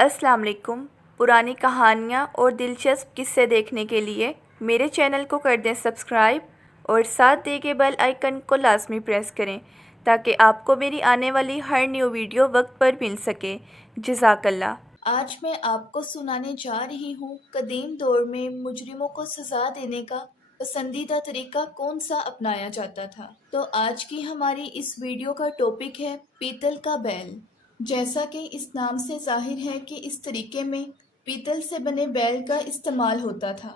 السلام علیکم۔ پرانی کہانیاں اور دلچسپ قصے دیکھنے کے لیے میرے چینل کو کر دیں سبسکرائب اور ساتھ دیے گئے بیل آئیکن کو لازمی پریس کریں تاکہ آپ کو میری آنے والی ہر نیو ویڈیو وقت پر مل سکے۔ جزاک اللہ۔ آج میں آپ کو سنانے جا رہی ہوں قدیم دور میں مجرموں کو سزا دینے کا پسندیدہ طریقہ کون سا اپنایا جاتا تھا۔ تو آج کی ہماری اس ویڈیو کا ٹاپک ہے پیتل کا بیل۔ جیسا کہ اس نام سے ظاہر ہے کہ اس طریقے میں پیتل سے بنے بیل کا استعمال ہوتا تھا۔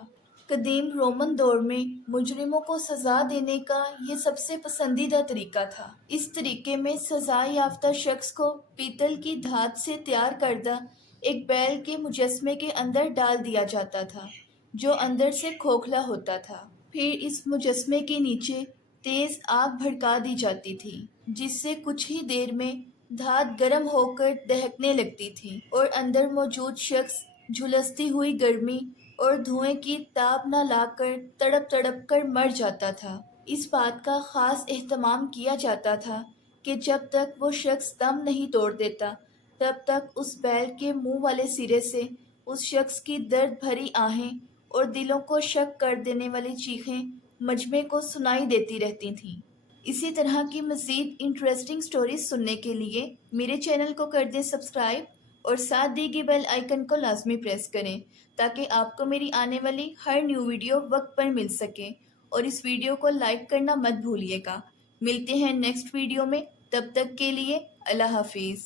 قدیم رومن دور میں مجرموں کو سزا دینے کا یہ سب سے پسندیدہ طریقہ تھا۔ اس طریقے میں سزا یافتہ شخص کو پیتل کی دھات سے تیار کردہ ایک بیل کے مجسمے کے اندر ڈال دیا جاتا تھا جو اندر سے کھوکھلا ہوتا تھا۔ پھر اس مجسمے کے نیچے تیز آگ بھڑکا دی جاتی تھی جس سے کچھ ہی دیر میں دھات گرم ہو کر دہکنے لگتی تھی اور اندر موجود شخص جھلستی ہوئی گرمی اور دھوئیں کی تاب نہ لا کر تڑپ تڑپ کر مر جاتا تھا۔ اس بات کا خاص اہتمام کیا جاتا تھا کہ جب تک وہ شخص دم نہیں توڑ دیتا تب تک اس بیل کے منہ والے سرے سے اس شخص کی درد بھری آہیں اور دلوں کو شک کر دینے والی چیخیں مجمع کو سنائی دیتی رہتی تھیں۔ اسی طرح کی مزید انٹرسٹنگ سٹوریز سننے کے لیے میرے چینل کو کر دیں سبسکرائب اور ساتھ دی گئی بیل آئیکن کو لازمی پریس کریں تاکہ آپ کو میری آنے والی ہر نیو ویڈیو وقت پر مل سکے، اور اس ویڈیو کو لائک کرنا مت بھولیے گا۔ ملتے ہیں نیکسٹ ویڈیو میں، تب تک کے لیے اللہ حافظ۔